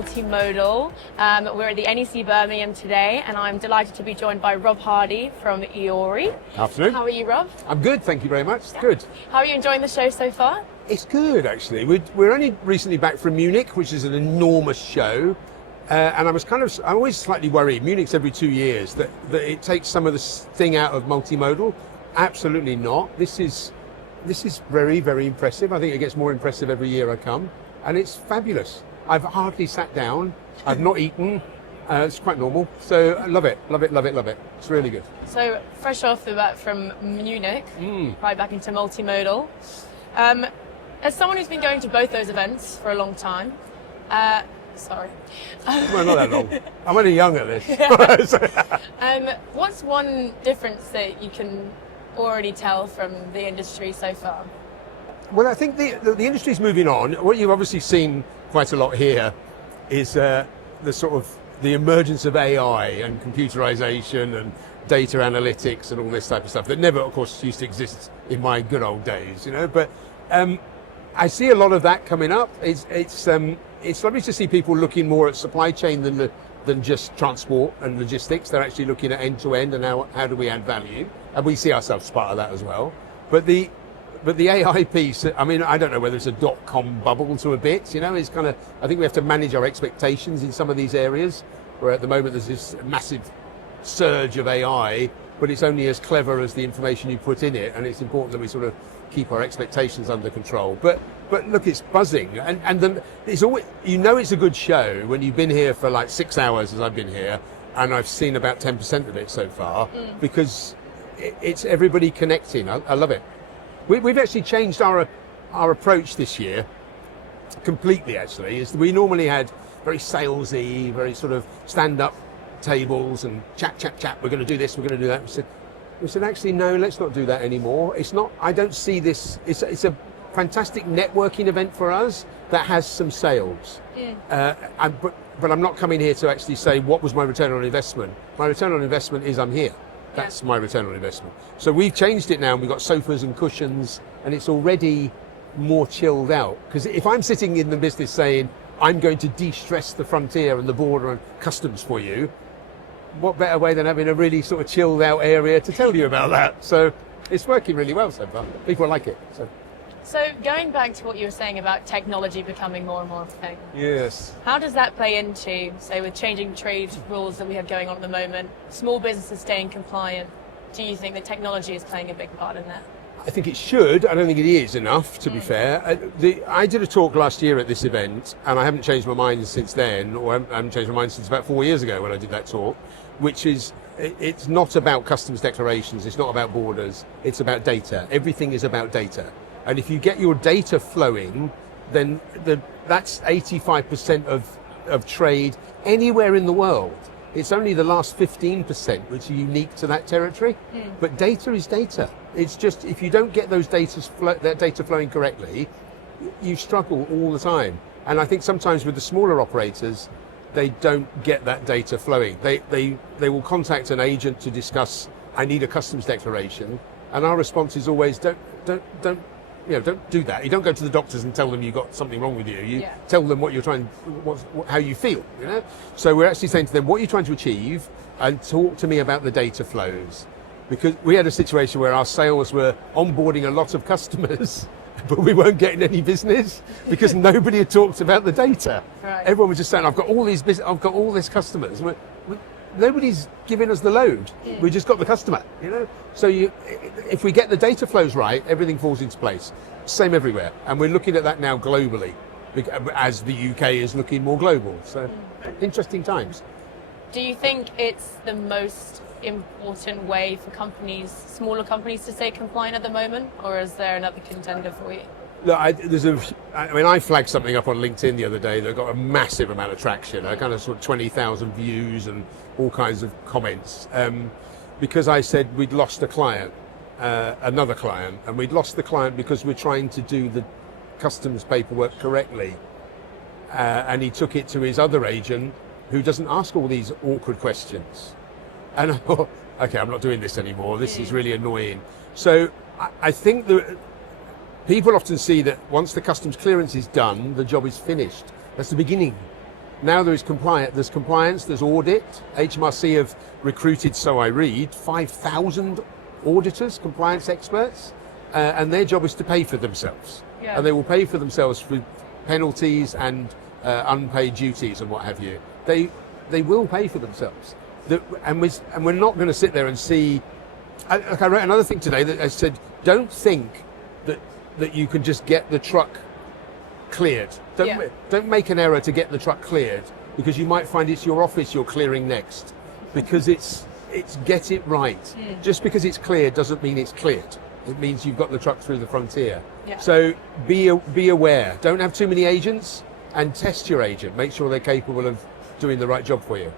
Multimodal. We're at the NEC Birmingham today, and I'm delighted to be joined by Rob Hardy from EORI. Afternoon. How are you, Rob? I'm good, thank you very much. Good. How are you enjoying the show so far? It's good, actually. We're only recently back from Munich, which is an enormous show. And I'm always slightly worried, Munich's every 2 years, that it takes some of the sting out of multimodal. Absolutely not. This is very, very impressive. I think it gets more impressive every year I come. And it's fabulous. I've hardly sat down. I've not eaten. It's quite normal. So I love it, love it, love it, love it. It's really good. So fresh off the bat from Munich, right back into multimodal. As someone who's been going to both those events for a long time, Well, not that long. I'm only young at this. what's one difference that you can already tell from the industry so far? Well, I think the industry's moving on. What you've obviously seen quite a lot here is the emergence of AI and computerization and data analytics and all this type of stuff that never, of course, used to exist in my good old days, you know. But I see a lot of that coming up. It's lovely to see people looking more at supply chain than just transport and logistics. They're actually looking at end to end and how do we add value, and we see ourselves as part of that as well. But the AI piece, I mean, I don't know whether it's a dot-com bubble to a bit, you know, it's kind of, I think we have to manage our expectations in some of these areas, where at the moment there's this massive surge of AI, but it's only as clever as the information you put in it, and it's important that we sort of keep our expectations under control. But look, it's buzzing, and then it's always, you know, it's a good show when you've been here for like 6 hours, as I've been here, and I've seen about 10% of it so far, because it's everybody connecting. I love it. We've actually changed our approach this year completely. Actually, is we normally had very salesy, very sort of stand-up tables and chat. We're going to do this. We're going to do that. We said actually no, let's not do that anymore. It's not. I don't see this. It's a fantastic networking event for us that has some sales. But I'm not coming here to actually say what was my return on investment. My return on investment is I'm here. That's my return on investment. So we've changed it now, and we've got sofas and cushions, and it's already more chilled out. Because if I'm sitting in the business saying, I'm going to de-stress the frontier and the border and customs for you, what better way than having a really sort of chilled out area to tell you about that? So it's working really well so far. People like it. So going back to what you were saying about technology becoming more and more of a thing. Yes. How does that play into, say, with changing trade rules that we have going on at the moment, small businesses staying compliant? Do you think that technology is playing a big part in that? I think it should. I don't think it is enough, to be fair. I did a talk last year at this event, and I haven't changed my mind since then, or I haven't changed my mind since about 4 years ago when I did that talk, which is, it's not about customs declarations, it's not about borders, it's about data. Everything is about data. And if you get your data flowing, then that's 85% of trade anywhere in the world. It's only the last 15% which are unique to that territory. But data is data. It's just, if you don't get that data flowing correctly, you struggle all the time. And I think sometimes with the smaller operators, they don't get that data flowing. They will contact an agent to discuss, I need a customs declaration. And our response is always, don't do that. You don't go to the doctors and tell them you've got something wrong with you. You tell them what you're how you feel, you know? So we're actually saying to them, what are you trying to achieve? And talk to me about the data flows. Because we had a situation where our sales were onboarding a lot of customers, but we weren't getting any business because nobody had talked about the data. Right. Everyone was just saying, I've got all this customers. Nobody's giving us the load. We just got the customer, you know. So if we get the data flows right, everything falls into place. Same everywhere, and we're looking at that now globally, as the UK is looking more global. So interesting times. Do you think it's the most important way for smaller companies, to stay compliant at the moment, or is there another contender for you? Look, I flagged something up on LinkedIn the other day that got a massive amount of traction. I kind of saw 20,000 views and all kinds of comments, because I said we'd lost a client, another client, and we'd lost the client because we're trying to do the customs paperwork correctly, and he took it to his other agent who doesn't ask all these awkward questions. And I thought, okay, I'm not doing this anymore. This is really annoying. So I think that people often see that once the customs clearance is done, the job is finished. That's the beginning. Now there's compliance, there's audit. HMRC have recruited, so I read, 5,000 auditors, compliance experts, and their job is to pay for themselves. Yeah. And they will pay for themselves with penalties and unpaid duties and what have you. They will pay for themselves. And we're not going to sit there and see. I wrote another thing today that I said, don't think that you can just get the truck cleared. Don't make an error to get the truck cleared, because you might find it's your office you're clearing next, because it's get it right. Just because it's cleared doesn't mean it's cleared. It means you've got the truck through the frontier. Yeah. So be aware. Don't have too many agents, and test your agent. Make sure they're capable of doing the right job for you.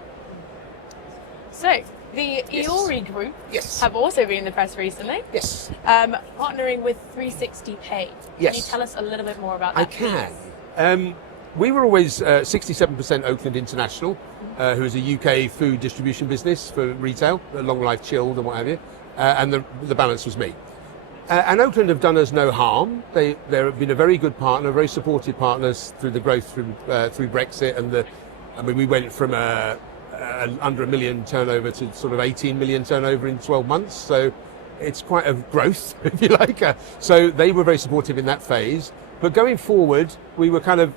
So the EORI group have also been in the press recently. Yes. Partnering with 360 Pay. Yes. Can you tell us a little bit more about that? I can. We were always 67% Oakland International, who is a UK food distribution business for retail, long life chilled and what have you, and the balance was me. And Oakland have done us no harm. They've been a very good partner, very supportive partners through the growth through Brexit, and we went from under $1 million turnover to sort of 18 million turnover in 12 months. So it's quite a growth, if you like. So they were very supportive in that phase. But going forward, we were kind of,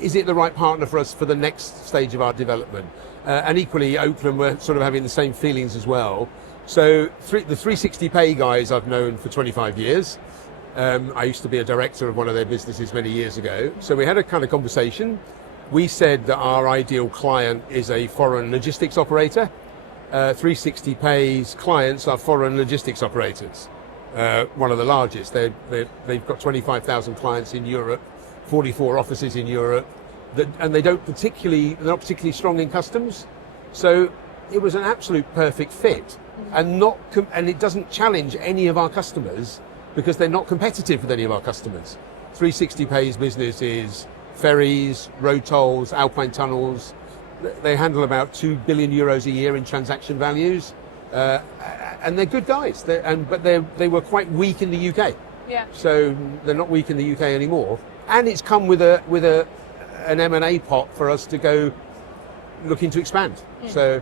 is it the right partner for us for the next stage of our development? And equally, Oakland were sort of having the same feelings as well. So the 360 Pay guys I've known for 25 years. I used to be a director of one of their businesses many years ago. So we had a kind of conversation. We said that our ideal client is a foreign logistics operator. 360 Pay's clients are foreign logistics operators, one of the largest. They've got 25,000 clients in Europe, 44 offices in Europe, and they're not particularly strong in customs. So it was an absolute perfect fit, and it doesn't challenge any of our customers, because they're not competitive with any of our customers. 360 Pay's business is ferries, road tolls, alpine tunnels. They handle about 2 billion euros a year in transaction values, and they're good guys. But they were quite weak in the UK. Yeah. So they're not weak in the UK anymore. And it's come with an M&A pot for us to go looking to expand. So,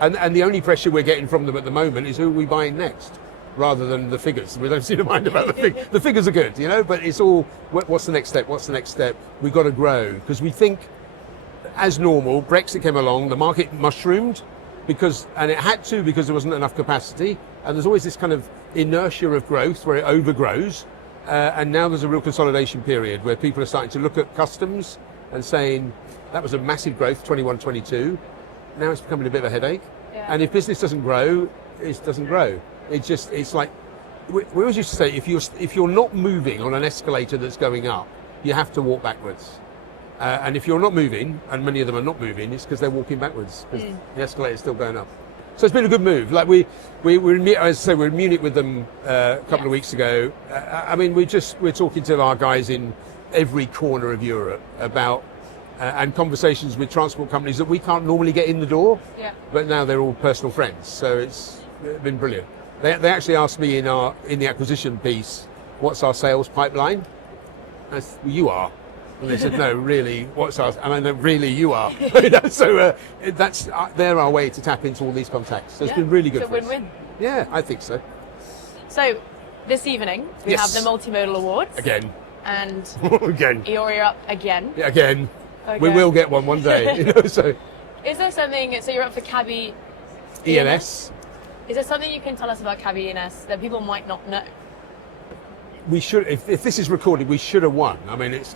and the only pressure we're getting from them at the moment is who are we buying next, rather than the figures. We don't seem to mind about the figures. The figures are good, but it's all, what's the next step? What's the next step? We've got to grow, because we think, as normal, Brexit came along, the market mushroomed, and it had to, because there wasn't enough capacity, and there's always this kind of inertia of growth where it overgrows, and now there's a real consolidation period where people are starting to look at customs and saying, that was a massive growth, 21, 22, now it's becoming a bit of a headache. Yeah. And if business doesn't grow, it doesn't grow. It's like, we always used to say, if you're not moving on an escalator that's going up, you have to walk backwards. And if you're not moving, and many of them are not moving, it's because they're walking backwards, because the escalator's still going up. So it's been a good move. Like we were in Munich with them a couple of weeks ago. I mean, we're talking to our guys in every corner of Europe about, and conversations with transport companies that we can't normally get in the door. Yeah. But now they're all personal friends, so it's been brilliant. They actually asked me in the acquisition piece, what's our sales pipeline? I said, well, you are. And they said, no, really, what's ours? And I know, really, you are. So they're our way to tap into all these contacts. So it's been really good for us. Win-win. Yeah, I think so. So this evening, we have the Multimodal Awards. Again. And again. EORI are up again. Yeah, again. We will get one day. So. Is there something, so you're up for Cabby ENS. Is there something you can tell us about Cabby ENS that people might not know? We should, if this is recorded, we should have won. I mean, it's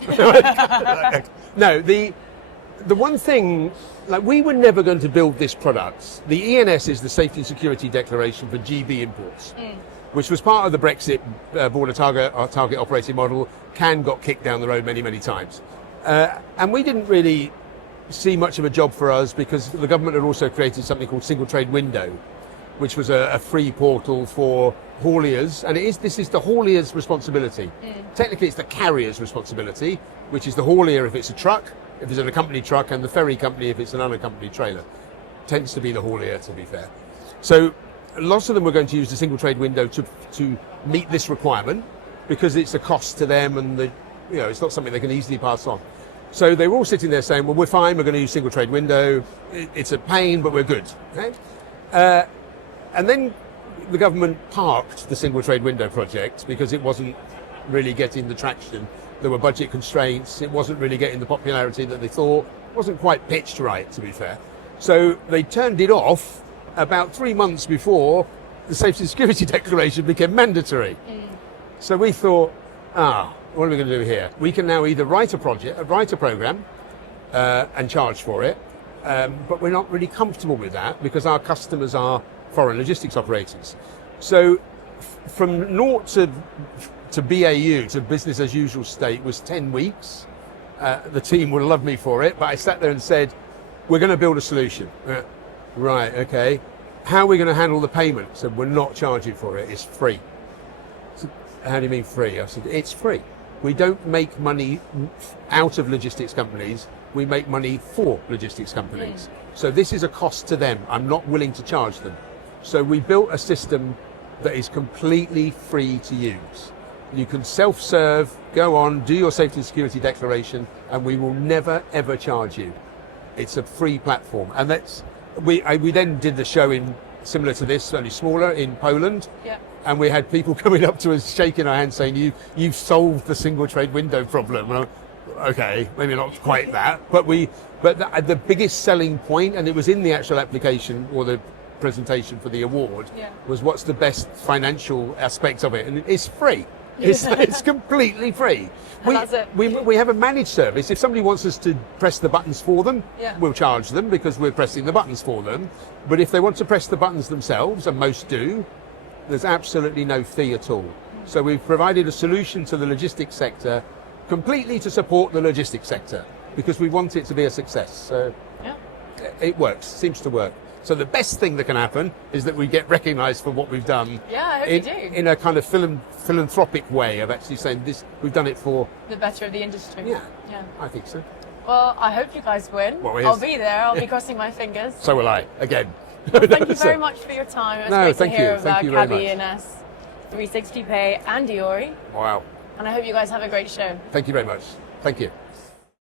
no. The one thing, like, we were never going to build this product. The ENS is the Safety and Security Declaration for GB imports, which was part of the Brexit border target operating model. CAN got kicked down the road many times, and we didn't really see much of a job for us, because the government had also created something called Single Trade Window, which was a free portal for hauliers, and this is the haulier's responsibility. Technically it's the carrier's responsibility, which is the haulier if it's a truck, if it's an accompanied truck, and the ferry company if it's an unaccompanied trailer. Tends to be the haulier, to be fair. So lots of them were going to use the Single Trade Window to meet this requirement, because it's a cost to them, and it's not something they can easily pass on. So they were all sitting there saying, well, we're fine, we're going to use single trade window. It's a pain, but we're good. Okay? And then the government parked the single trade window project because it wasn't really getting the traction. There were budget constraints. It wasn't really getting the popularity that they thought. It wasn't quite pitched right, to be fair. So they turned it off about 3 months before the Safety and Security Declaration became mandatory. So we thought, what are we going to do here? We can now either write a program and charge for it, but we're not really comfortable with that because our customers are foreign logistics operators. So from naught to BAU, to business as usual state, was 10 weeks. The team would love me for it, but I sat there and said, we're going to build a solution. Right, okay. How are we going to handle the payment? So we're not charging for it, it's free. So, how do you mean free? I said, it's free. We don't make money out of logistics companies, we make money for logistics companies. So this is a cost to them. I'm not willing to charge them. So we built a system that is completely free to use. You can self-serve, go on, do your safety and security declaration, and we will never, ever charge you. It's a free platform. And we then did the show in, similar to this, only smaller, in Poland. Yeah. And we had people coming up to us, shaking our hands, saying, you've solved the single trade window problem. Okay, maybe not quite that, but the biggest selling point, and it was in the actual application or the presentation for the award, was what's the best financial aspect of it, and it's free. It's completely free. We have a managed service. If somebody wants us to press the buttons for them, we'll charge them because we're pressing the buttons for them. But if they want to press the buttons themselves, and most do, there's absolutely no fee at all. So we've provided a solution to the logistics sector completely to support the logistics sector because we want it to be a success. So it works, seems to work. So the best thing that can happen is that we get recognised for what we've done. Yeah, I hope you do. In a kind of philanthropic way of actually saying this, we've done it for the better of the industry. Yeah, I think so. Well, I hope you guys win. Well, I'll be there. I'll be crossing my fingers. So will I, again. Well, thank you very much for your time. It was great to hear about Cabby and 360 Pay and EORI. Wow. And I hope you guys have a great show. Thank you very much. Thank you.